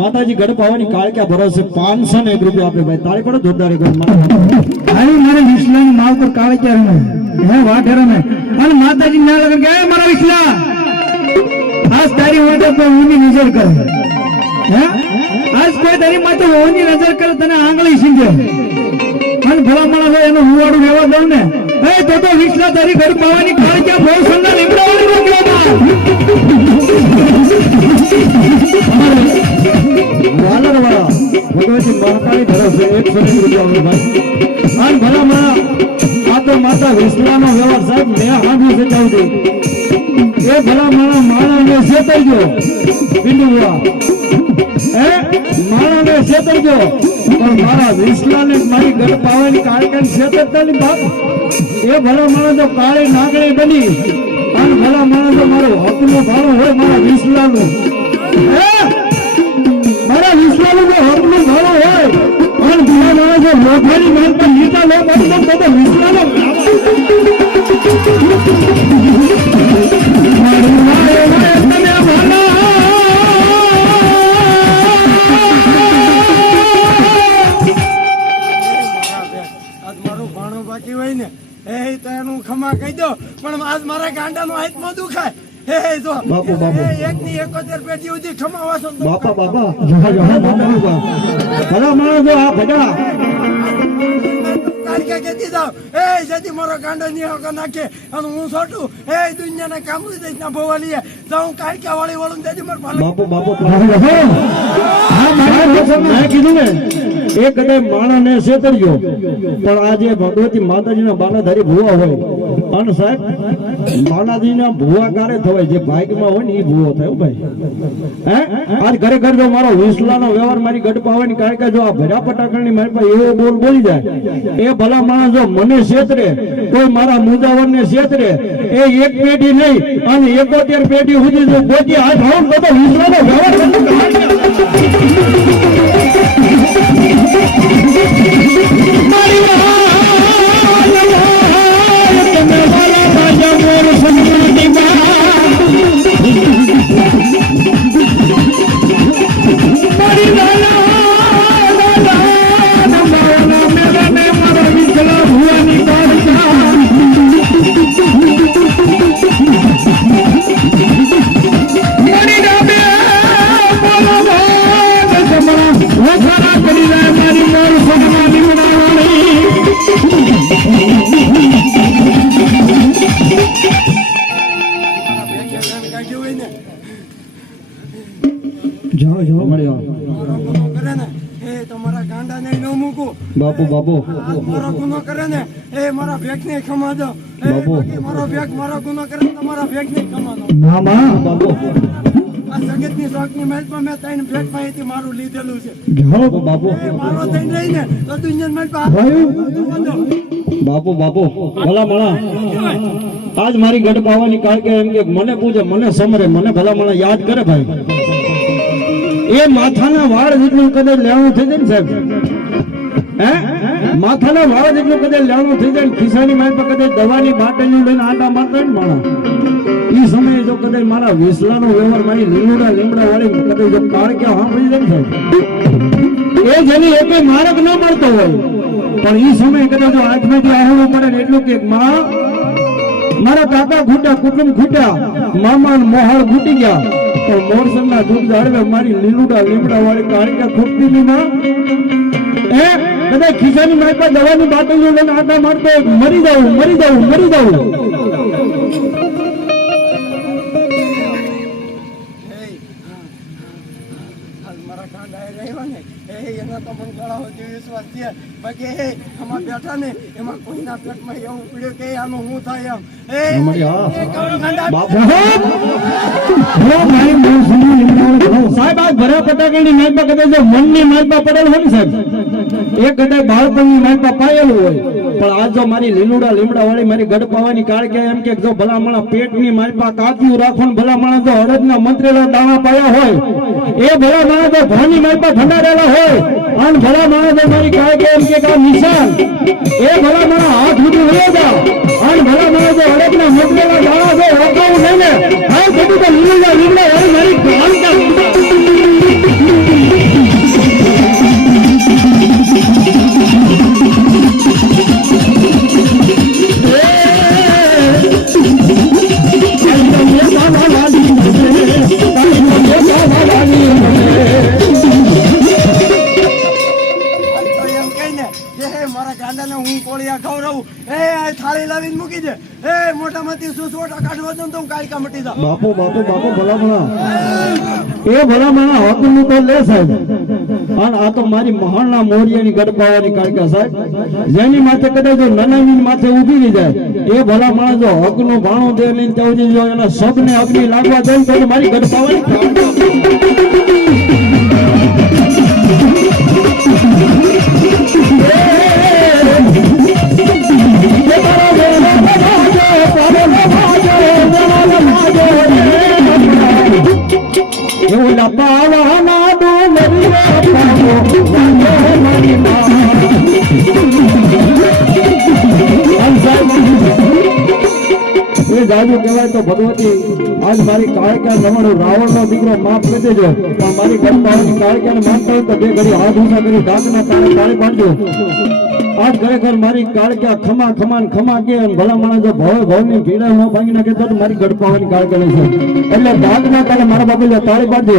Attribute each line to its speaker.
Speaker 1: માતાજી ગઢ પાવાની કાળક્યા ભરોસે પાંચસો ને એક રૂપિયા આપે ભાઈ. તારી પડો જોરદાર
Speaker 2: મારે વિસલાની માલ પર કાળે ક્યારે હે વાઢેરા ને અને માતાજી ના લગન કે મારા વિસલા આજ તારી માટે તો ઊની નજર કરે. આજ કોઈ તારી માટે ઊની નજર કરે, તને આંગળી સિંધે. અને ભલા માણસ હું હુવાડું રહેવા દઉં ને. એ, તો તો વિસલા તારી ઘર પાવાની કાળે ક્યાં બહુ સુંદર
Speaker 1: ભગવતી મહાકાળી ભરોસે એકસો ને એક રૂપિયા આપે અને ભલા આ તો માતા વિસલાનો વ્યવહાર સાહેબ મેં હાંભી સજાવતી એ ભલા મારા માણસને છેતરજો પિંડુ બુઆ હે માણસને છેતરજો પણ મારા વિસલાને. મારી ગઢ પાવાની કાળકાની છેતરતાની બાપ એ ભલા તો કાળી નાગણી બની અને ભલા માણસ તો મારો હકનો ભાળો હોય મારા વિસલાનું હે મારા વિશ્વાનું ભાવ હોય અને બીજા માણસો લોભાની માલ પર લીટા લો પડતો તો તો વિશ્વાનો મારી તને
Speaker 3: મારું ભાણું બાકી હોય ને, એ તો એનું ખમા કહી દો પણ આજ મારા ગાંડાનો હાથમાં દુખાય. હે હે
Speaker 1: બાપુ, બાપુ.
Speaker 3: એક ની એકોતેર પેટી સુધી ખમાવા છો તો
Speaker 1: બાપા બાપા. જોહા જોહા બાપા બાપા. ભલા માણસો આ ભગડા.
Speaker 3: તારીખે કહેતી જાવ એ જતી મારો ગાંડો નિહાળકો નાખે અને હું છોટું એ દુનિયાને કામડી દઈશ ના ભોવા લઈએ જાઉં કાળકા વાળી વળું દેજો મારે ભાલે
Speaker 1: બાપુ બાપુ કીધું ને એ કદાચ પણ આજે ભગવતી માતાજીના બાલાધારી ભુવા હોય. અને સાહેબ માતાજીના ભુવા કારે થવાય જે ભાગ્યમાં હોય ને એ ભૂવો થાય ભાઈ. હે? આજ ખરેખર જો મારો વિસલાનો વ્યવહાર મારી ગઢપા હોય ને, કારણ કે જો આ ભર્યા પટાકણની મારી પાસે એવો બોલ બોલી જાય, એ ભલા માણસ જો મને છેતરે, કોઈ મારા મુજાવરને છેતરે, એ એક પેઢી નહીં, અને એકોતેર પેઢી સુધી જો ગોતી હાથ તો તો વિસલાનો વ્યવહાર
Speaker 2: જો જો
Speaker 1: મળ્યો
Speaker 3: મારો ગુનો કરે ને એ તો ગાંડાને ન મૂકું.
Speaker 1: બાપુ બાપુ.
Speaker 3: મારો ગુનો કરે ને એ મારા ભેગ ને ક્ષમા દો.
Speaker 1: બાપુ.
Speaker 3: મારો ભેગ મારો ગુનો કરે તમારા મારા ભેગ ને ક્ષમા દો
Speaker 2: મામા
Speaker 1: બાપુ
Speaker 3: જગતની શોખની મહેલ મેં ત્રણ ભેગ પાસેથી મારું લીધેલું છે.
Speaker 1: બાપુ.
Speaker 3: મારો થઈને રહીને તો
Speaker 1: બાપુ બાપુ. ભલા મળા આજ મારી ગઢ પાવાની કારણ કે એમ કે મને પૂછે મને સમરે મને ભલા મળા યાદ કરે ભાઈ. એ માથાના વાળ જેટલું કદાચ લેવાનું થઈ જાય ને સાહેબ. હે? માથાના વાળ જેટલું કદાચ લેવાનું થઈ જાય ખિસ્સાની મારી પર કદાચ દવાની બાટલી લઈને આટા મારતા ને માણા. એ સમયે જો કદાચ મારા વિસલાનો વ્યવહાર મારી લીમડા લીમડા વાળી કદાચ જો કાળક્યા પડી જાય સાહેબ. એ જેની એક માર્ગ ન મળતો હોય, પણ એ સમયે કદાચ હાથમાંથી આહવું પડે ને એટલું કે માં, મારા કાકા ખૂટ્યા કુટુંબ ખૂટ્યા મામા ને મોહળ ખૂટી ગયા. તો ના દૂધ જાળવે, મારી લીલુડા લીમડા વાળી કાળિકા ખૂટતી માં એ કદાચ ખિસ્સાની મારી પાસે દવાની બાટલીઓ લઈને આટા મારતો મરી જાઉં મરી જાઉં મરી જાઉં.
Speaker 3: એના તો મને ગળા વિશ્વાસ છે બાકી એ આમાં બેઠા ને એમાં કોઈના પેટમાં એવું પીડ્યું કે આનું હું થાય એમ.
Speaker 1: સાહેબ આ ભર્યા પટાકાની માલપા કદાચ મનની માલપા પડેલ હોય ને સાહેબ એ કદાચ બાળપણની માલપા પાયેલું હોય પણ આ જો મારી લીલુડા લીમડા વાળી મારી ગઢ પાવાની કાળ કે એમ કે જો ભલામણા પેટની માલપા કાચું રાખો ને ભલામણા જો હળદના મંત્રેલા દાણા પાયા હોય એ ભલામણા જો ભાની માલપા ભંડારેલા હોય અને ભલા માણસ મારી કાય કે એમ કે કા નિશાન. એ ભલા મારા હાથ ઉઠી હોય જા અને ભલામણા જો હળદના મંત્રેલા દાણા છે, રોકાવું નહીં ને. હા બધું તો લીલા લીલા મારી
Speaker 3: જાઉં.
Speaker 1: બાપુ બાપુ બાપુ, ભલામણા. એ ભલામણા હકનું તો લે સાહેબ. પણ આ તો મારી મહાણના મોરિયાની ગડપાવાની કાળકા સાહેબ. જેની માથે કદાચ જો નનાની માથે ઊભી રહી જાય, એ ભલામણા જો હકનું ભાણું દે લઈને ત્યાં જો એના સબને અગ્નિ લાગવા દે તો મારી ગડપાવાની આજ મારી કાળક્યા નમણું રાવણ નો દીકરો માફ કરી દેજો. પણ મારી ગણપાવાની કાળક્યા ને માફ કરો તો બે ઘડી હાથ ઊંચા કરી ના તાળે તાળે પાડજો આજ ખરેખર મારી કાળક્યા ખમા ખમા ને ખમા કે ભલા માણસ જો ભવ ભવની ભીડા ન ભાંગી નાખે તો મારી ગડપાવાની કાળક્યા છે. એટલે ઢાકના તાળે મારા બાપુ તાળી પાડજો